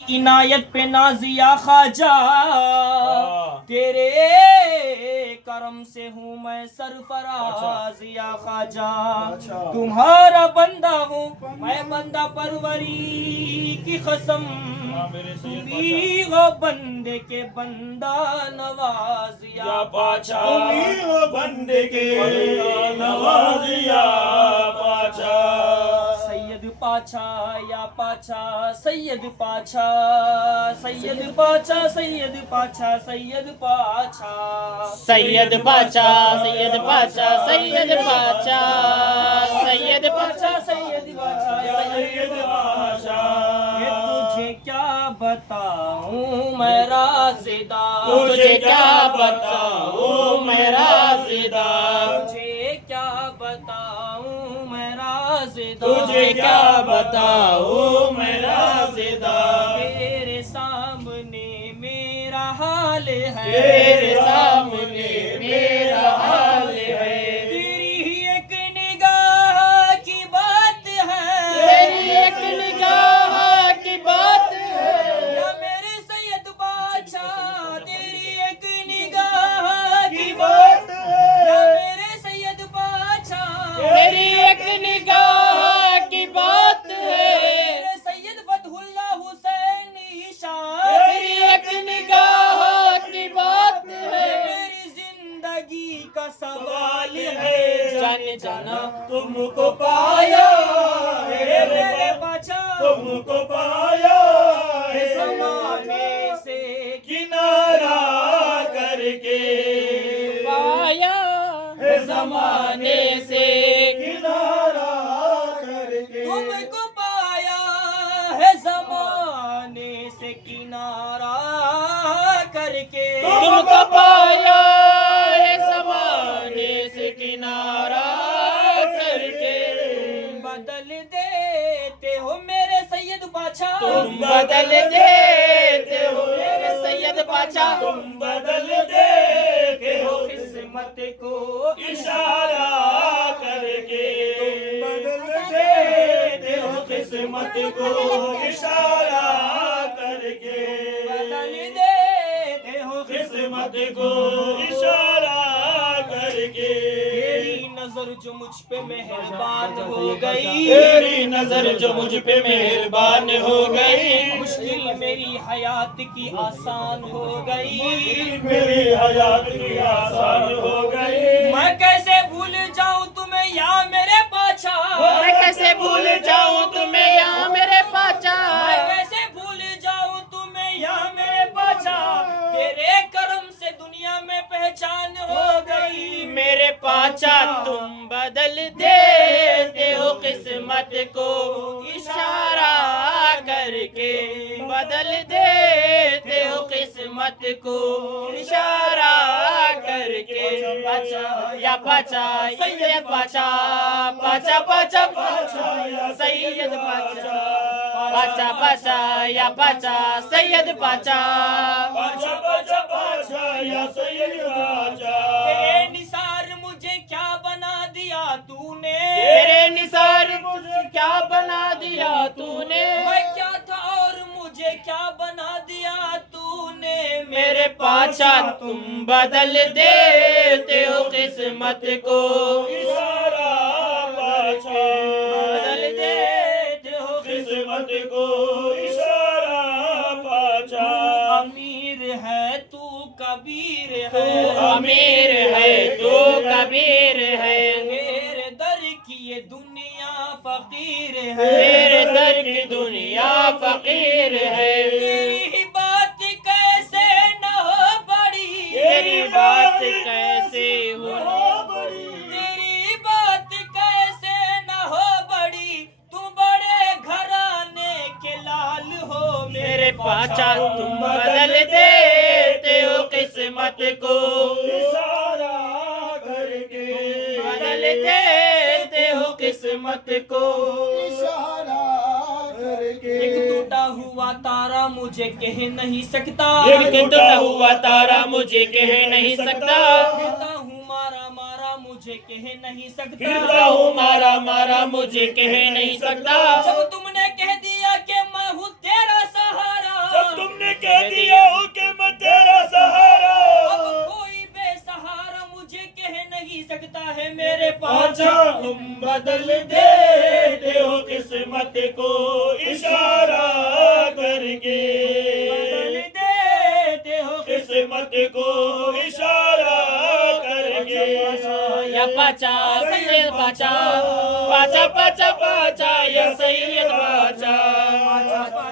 इनायत पे नाजिया ख्वाजा, तेरे करम से हूँ मैं सरफराज या ख्वाजा। तुम्हारा बंदा हूँ मैं, बंदा परवरी की कसम, तुम्ही वो बंदे के बंदा नवाज या पाचा। तुम्ही वो बंदे के नवाज या पाचा। सैयद पाचा या पाचा, सैयद पाचा, सैयद पाचा, सैयद पाचा, सैयद पाचा, सैयद पाचा, सैयद पाचा, सैयद पाचा, सैयद पाचा, सैयद पाचा, सैयद पाचा। ये तुझे क्या बताऊं मैं राज़िदा, तुझे क्या बताऊं मैं राज़िदा, तुझे क्या बताऊं मैं राज़िदा, तुझे क्या बताऊं मैं राज़िदा। तेरे सामने मेरा हाल है, तेरे सामने मेरा हाल है, तेरी ही एक निगाह की बात है, तेरी एक निगाह की बात है, या मेरे सैयद बादशाह, तेरी एक निगाह की बात है, या मेरे सैयद बादशाह, तेरी एक निगाह की बात है, मेरे सैयद फतहुल्लाह हुसैन शाह, तेरी एक निगाह की बात है। मेरी जिंदगी का सवाल है, जाने जाना तुमको पाया है मेरे बादशाह, तुमको पाया है ज़माने से किनारा करके, पाया है जमाने से किनारा करके। तुमको पाया है ज़माने से किनारा करके, तुमको पाया है जमाने से किनारा करके, बदल देते हो मेरे सैयद बादशाह, तुम बदल देते हो मेरे सैयद पाचा, तुम बदल देते हो किस्मत को इशारा करके, तुम बदल देते हो किस्मत को इशारा करके, बदल देते हो किस्मत को इशारा करके। तेरी नजर जो मुझ पे मेहरबान हो गई, तेरी नजर जो मुझ पे मेहरबान हो गई, मुश्किल मेरी हयात की आसान हो गई, मेरी हयात की आसान हो गई। मैं कैसे भूल जाऊं तुम्हें या मेरे पाछा, मैं कैसे भूल जाऊं तुम्हें यहाँ मेरे पाचा, मैं कैसे भूल जाऊं तुम्हें या मेरे पाछा, तेरे करम से दुनिया में पहचान हो गई, मेरे पाचा तुम बदल देते हो किस्मत को इशारा करके, बदल देते हो किस्मत को इशारा करके। पाचा या पाचा, सैयद पाचा, पाचा पाचा पाचा, सैयद पाचा, पाचा पाचा या पाचा, सैयद पाचा, पाचा पाचा पाचा या सैयद पाचा। तेरे निसार मुझे क्या बना दिया तूने, तेरे निसार मुझे क्या बना दिया तूने, मैं क्या था और मुझे क्या बना दिया तूने, मेरे पाचा तुम बदल देते हो किस्मत को इशारा पाचा, बदल देते हो किस्मत को इशारा पाचा। अमीर है तू कबीर तू है, अमीर है तू कबीर है, मेरे दर की ये दुनिया फकीर है, तेरे दर की दुनिया फकीर है, तेरी ही बात कैसे न हो बड़ी, तेरी बात कैसे हो तेरी बात कैसे न हो बड़ी, तू बड़े घराने के लाल हो मेरे पाचा तुम बदल देते हो किस्मत को इशारा करके, बदल देते हो किस्मत को इशारा करके। एक टूटा हुआ तारा मुझे कह नहीं सकता, एक टूटा हुआ तारा मुझे कह नहीं सकता, फिरता हूँ मारा मारा मुझे कह नहीं सकता, फिरता हूँ मारा मारा मुझे कह नहीं सकता, जब तुमने कह दिया कि मैं हूँ तेरा सहारा, को इशारा करके। या पाचा सैयद पाचा, पाचा पाचा पाचा या सैयद पाचा,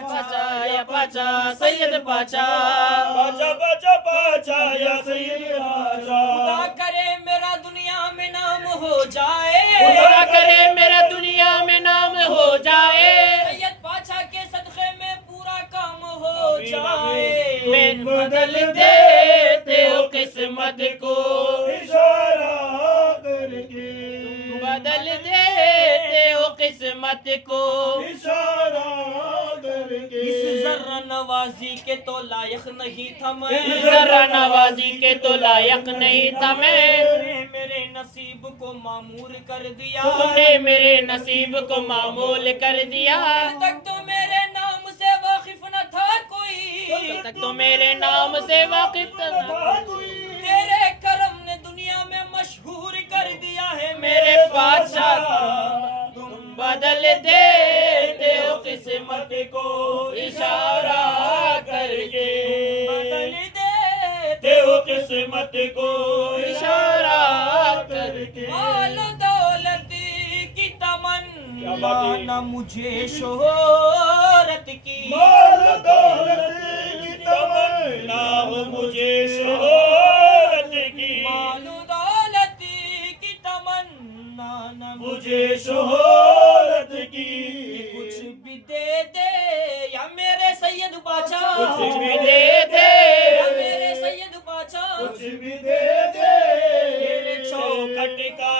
पाचा या पाचा सैयद पाचा, पाचा पाचा पाचा या सैयद पाचा। खुदा करे मेरा दुनिया में नाम हो जाए, खुदा करे मेरा दुनिया में नाम हो जाए, सैयद पाचा के सदक़े में पूरा काम हो जाए। मैं बदल देते हो किस्मत को इशारा करके। बदल देते हो किस्मत को इशारा करके। इस जर्रा नवाजी के तो लायक नहीं था मैं, जरा नवाजी के तो लायक नहीं था मैं, तुमने मेरे नसीब को मामूर कर दिया, तुमने मेरे नसीब को मामूल कर दिया। अब तक तो मेरे नाम से वाकिफ न था कोई, तक तो मेरे नाम से वाकिफ था कोई, तेरे करम ने दुनिया में मशहूर कर दिया है मेरे बादशाह तुम बदल देते हो किस्मत को इशारा करके, बदल दे देव किस्मत को इशारा करके। माल दौलत की क्या तमन्ना बात है? न मुझे शोहरत की, माल दौलत की तमन्ना हो मुझे शोहरत की। माल दौलत की तमन्ना न मुझे शोहरत की। कुछ भी दे दे या मेरे सैयद बादशाह, कुछ भी दे दे या मेरे सैयद बादशाह, कुछ भी दे दे तेरे चौखट का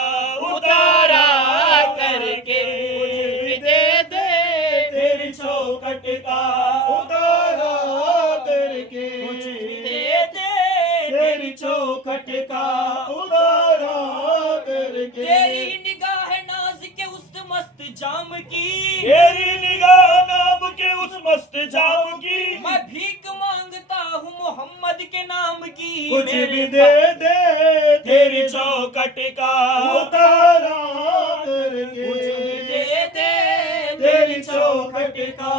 उतारा करके भी दे दे, तेरी चौखट का उतारा करके। कुछ भी दे दे तेरी चौखट का उतारा करके। तेरी निगाह नाज के उस मस्त जाम की, तेरी निगाह नाम के उस मस्त जाम की। मैं भीख मांगता हूँ मोहम्मद के नाम की, कुछ मेरे भी दे दे तेरी चौखट का उतारा करके। कुछ भी दे दे तेरी चौखट का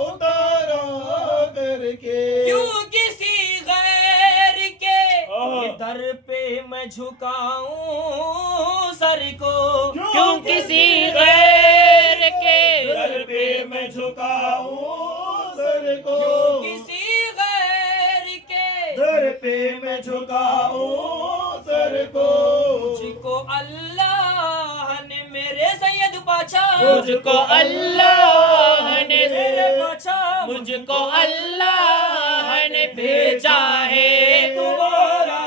उतारा करके। क्यों किसी गैर के आहा। दर पे मैं झुकाऊं सर को, क्यों किसी गैर के सर पे मैं झुकाऊं सर को। क्यों किसी गैर के सर पे मैं झुकाऊं सर को। मुझको अल्लाह ने मेरे सैयद पाचा, मुझको अल्लाह ने मेरे पाचा, मुझको अल्लाह ने भेजा है तुम्हारा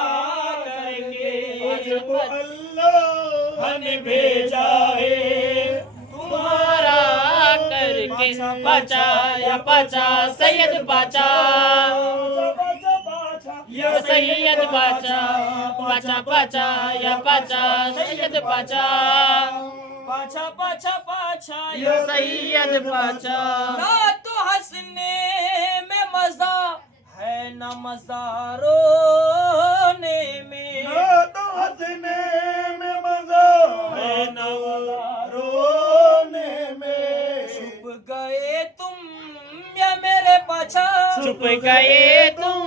करके, मुझको अल्लाह ने भेजा है तुम्हारा करके। पाचा या पाचा सैयद पाचा, या सैयद पाचा, पाचा पाचा या पाचा सैयद पाचा, पाचा पाचा पाचा या सैयद पाचा। ना तो हंसने में मजा है ना मजा रोने में, ना तो हंसने में मजा है ना रोने में। छुप गए तुम या मेरे पाछा, छुप गए तुम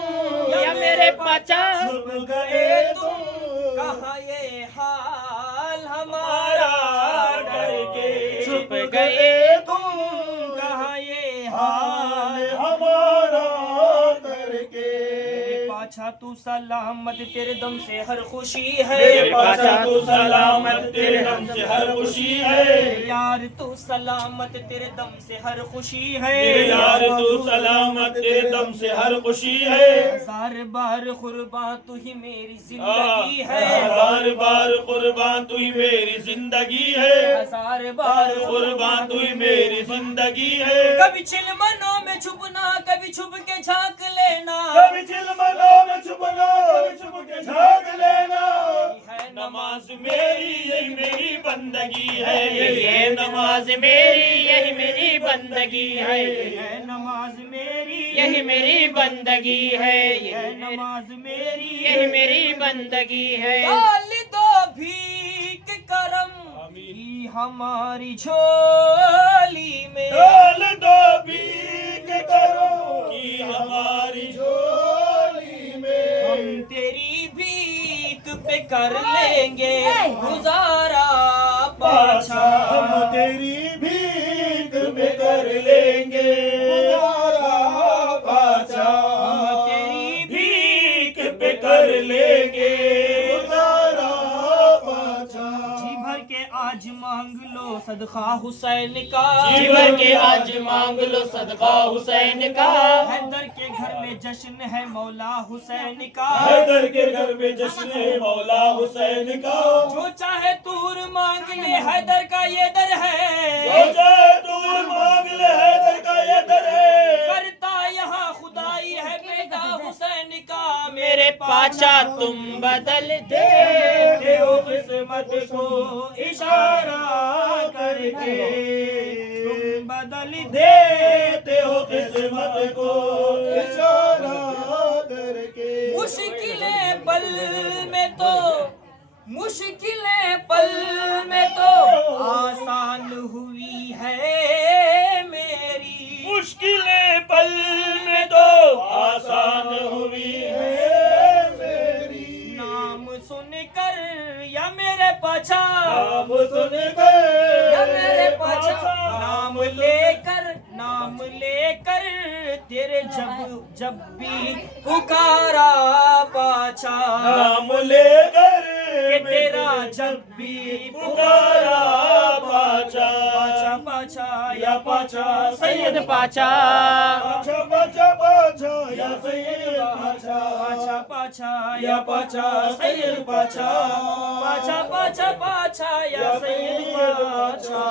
या मेरे पाचा, छुप गए तुम कहाँ ये हाल हमारा करके, छुप गए तुम कहाँ ये हाल हमारा करके। पाछा तू सलामत तेरे दम से हर खुशी है, मेरे पाछा तू सलामत तेरे दम से हर खुशी है। यार तू सलामत तेरे दम से हर खुशी है, मेरे यार तू सलामत तेरे दम से हर खुशी है। हजार बार कुर्बान तू ही मेरी जिंदगी है, हजार बार कुर्बान तू ही मेरी जिंदगी है। हजार बार कुर्बान तू ही मेरी जिंदगी है। कभी चिलमनों में छुपना, कभी छुप के झांक लेना, कभी चिलमनों में छुपना, कभी छुप के झांक लेना। है नमाज मेरी यही मेरी बंदगी है। ये नमाज मेरी यही मेरी बंदगी है, है नमाज मेरी, यही मेरी बंदगी है, है नमाज मेरी, यही मेरी बंदगी है। डाल दो भीख करम की हमारी झोली में, डाल दो भीख करो कि हमारी झोली में। हम कर लेंगे गुजारा पाछा। हम तेरी भीख में कर लेंगे गुजारा पाछा। हम तेरी भीख पे कर लेंगे गुजारा पाछा। जी भर के आज मांग लो सदका हुसैन का। जी भर के आज मांग लो सदका हुसैन का। हैदर के घर में जश्न है मौला हुसैन का। हैदर के घर में जश्न है मौला हुसैन का। जो चाहे तूर मांग ले हैदर का ये दर है। जो चाहे तूर मांग ले हैदर का ये दर है। करता यहाँ खुदाई है बेटा हुसैन का। मेरे पाचा तुम बदल दे हो किस्मत को इशारा करके तुम बदल देते हो किस्मत को इशारा करके। मुश्किलें पल में तो मुश्किलें पल में तो आसान हुई है मेरी। मुश्किलें पल में तो आसान हुई है मेरी। नाम सुनकर या मेरे पाछा। नाम सुनकर या मेरे पाछा। नाम लेकर तेरे जब भी पुकारा पाछा। नाम लेकर के तेरा जब भी पुकारा पाछा। पाछा पाछा या पाछा सैयद पाचा। पाछा पाछा पाछा या सैयद पाछा। पाछा पाछा या पाछा सैयद पाछा। पाछा पाछा पाछा या सैयद पाछा।